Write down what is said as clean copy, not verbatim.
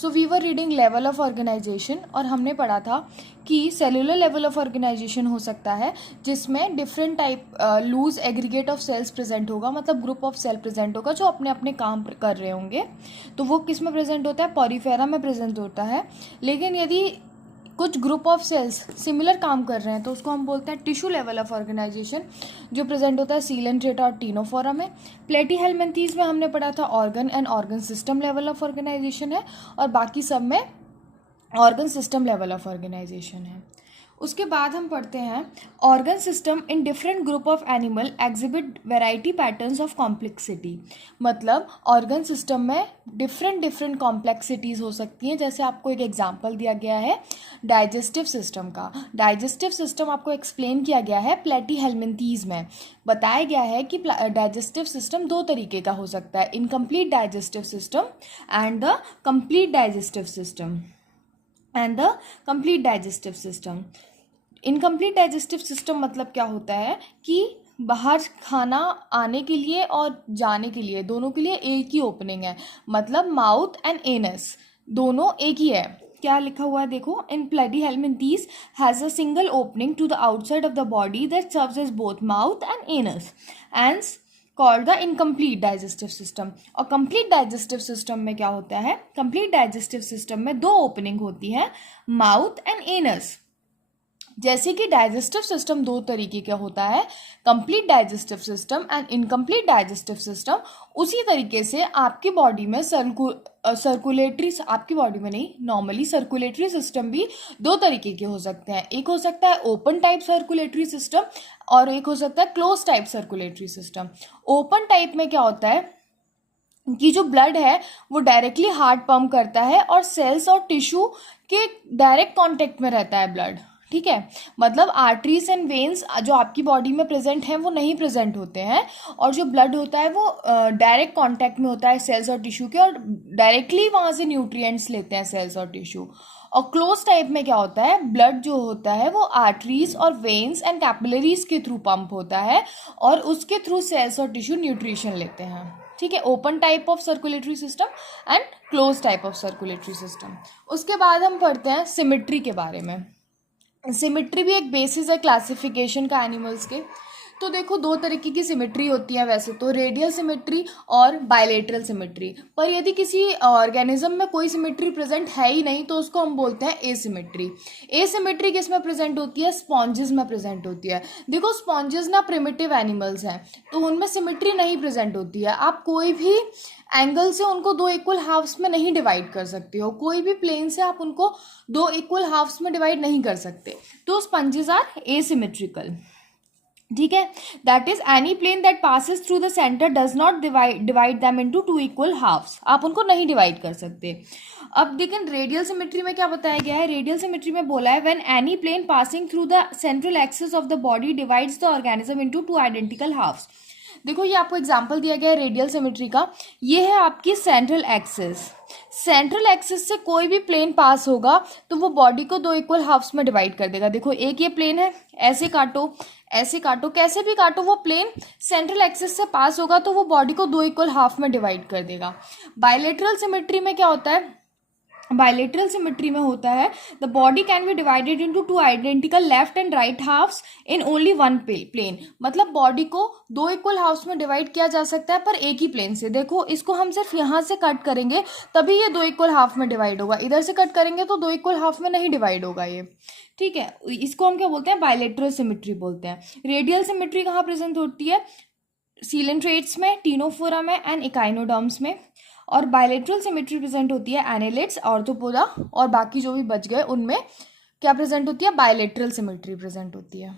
So we were reading level of organisation और हमने पढ़ा था कि सेलुलर लेवल ऑफ ऑर्गेनाइजेशन हो सकता है जिसमें different type loose aggregate of cells present होगा, मतलब ग्रुप ऑफ सेल प्रेजेंट होगा जो अपने अपने काम कर रहे होंगे। तो वो किस में प्रेजेंट होता है? पॉरीफेरा में प्रेजेंट होता है। लेकिन यदि कुछ ग्रुप ऑफ सेल्स सिमिलर काम कर रहे हैं तो उसको हम बोलते हैं टिश्यू लेवल ऑफ ऑर्गेनाइजेशन, जो प्रेजेंट होता है सीलेंट्रेटा और टीनोफोरा में। प्लेटीहेल्मिन्थीज में हमने पढ़ा था organ and organ system level of organisation है, और बाकी सब में organ system level of organisation है। उसके बाद हम पढ़ते हैं organ system in different group of animal exhibit variety patterns of complexity. मतलब ऑर्गन सिस्टम में डिफरेंट कॉम्प्लेक्सिटीज़ हो सकती हैं। जैसे आपको एक एग्जांपल दिया गया है डाइजेस्टिव सिस्टम का। डाइजेस्टिव सिस्टम आपको एक्सप्लेन किया गया है प्लेटीहेल्मिन्थीज में। बताया गया है कि डाइजेस्टिव सिस्टम दो तरीके का हो सकता है, incomplete digestive system and the complete digestive system incomplete digestive system मतलब क्या होता है कि बाहर खाना आने के लिए और जाने के लिए दोनों के लिए एक ही ओपनिंग है, मतलब माउथ एंड एनस दोनों एक ही है। क्या लिखा हुआ है देखो, इन platyhelminthes has a single opening to the outside of the body that serves as both mouth and anus and called the incomplete digestive system. और कंप्लीट डाइजेस्टिव सिस्टम में क्या होता है? कंप्लीट डाइजेस्टिव सिस्टम में दो ओपनिंग होती है, mouth and anus. जैसे कि डाइजेस्टिव सिस्टम दो तरीके का होता है, complete digestive system and incomplete digestive system, उसी तरीके से आपकी बॉडी में नॉर्मली सर्कुलेटरी सिस्टम भी दो तरीके के हो सकते हैं। एक हो सकता है ओपन टाइप सर्कुलेटरी सिस्टम और एक हो सकता है close type circulatory system. Open type में क्या होता है कि जो ब्लड है वो डायरेक्टली हार्ट पंप करता है और सेल्स और टिश्यू के डायरेक्ट कांटेक्ट में रहता है ब्लड, ठीक है। मतलब आर्टरीज एंड वेन्स जो आपकी बॉडी में प्रेजेंट हैं वो नहीं प्रेजेंट होते हैं, और जो ब्लड होता है वो डायरेक्ट कांटेक्ट में होता है सेल्स और टिश्यू के, और डायरेक्टली वहाँ से न्यूट्रिएंट्स लेते हैं सेल्स और टिश्यू। और क्लोज टाइप में क्या होता है, ब्लड जो होता है वो आर्टरीज और वेन्स एंड कैपिलरीज के थ्रू पंप होता है और उसके थ्रू सेल्स और टिश्यू न्यूट्रिशन लेते हैं, ठीक है। Open type of circulatory system and close type of circulatory system. उसके बाद हम पढ़ते हैं सिमेट्री के बारे में। सिमेट्री भी एक बेसिस है क्लासिफिकेशन का एनिमल्स के। तो देखो दो तरीके की सिमेट्री होती है वैसे तो, रेडियल सिमेट्री और बायलेटरल सिमेट्री। पर यदि किसी ऑर्गेनिज्म में कोई सिमेट्री प्रेजेंट है ही नहीं तो उसको हम बोलते हैं एसिमेट्री। एसिमेट्री किस में प्रेजेंट होती है? स्पॉन्जेस में प्रेजेंट होती है। देखो स्पॉन्जेस ना प्रिमिटिव एनिमल्स हैं तो उनमें सिमेट्री नहीं प्रेजेंट होती है। आप कोई भी एंगल से उनको दो इक्वल हाफ्स में नहीं डिवाइड कर सकते हो, कोई भी प्लेन से आप उनको दो इक्वल हाफ्स में डिवाइड नहीं कर सकते। तो स्पंजेस आर एसिमेट्रिकल, ठीक है। That is any plane that passes through the centre does not divide them into two equal halves. आप उनको नहीं डिवाइड कर सकते। अब लेकिन रेडियल सिमेट्री में क्या बताया गया है? रेडियल सिमेट्री में बोला है when any plane passing through the central axis of the body divides the organism into two identical halves. देखो ये आपको एग्जांपल दिया गया है रेडियल सिमेट्री का। ये है आपकी सेंट्रल एक्सिस। सेंट्रल एक्सिस से कोई भी प्लेन पास होगा तो वो बॉडी को दो इक्वल हाफ्स में डिवाइड कर देगा। देखो एक ये प्लेन है, ऐसे काटो ऐसे काटो, कैसे भी काटो, वो प्लेन सेंट्रल एक्सिस से पास होगा तो वो बॉडी को दो इक्वल हाफ में डिवाइड कर देगा। बायलेटरल सिमेट्री में क्या होता है? बायलेटरल सिमेट्री में होता है the body can be divided into two identical left and right halves in only one plane. मतलब बॉडी को दो इक्वल हाफ्स में डिवाइड किया जा सकता है पर एक ही प्लेन से। देखो इसको हम सिर्फ यहाँ से कट करेंगे तभी ये दो इक्वल हाफ में डिवाइड होगा, इधर से कट करेंगे तो दो इक्वल हाफ में नहीं डिवाइड होगा ये, ठीक है। इसको हम क्या बोलते हैं? बायलेटरल सिमेट्री बोलते हैं। रेडियल सिमेट्री कहाँ प्रेजेंट होती है? सीलेंट्रेट्स में, टीनोफोरा में एंड इकाइनोडर्म्स में। और बायलेटरल सिमेट्री प्रेजेंट होती है एनालिड्स, ऑर्थोपोडा और बाकी जो भी बच गए उनमें क्या प्रेजेंट होती है? बायलेटरल सिमेट्री प्रेजेंट होती है।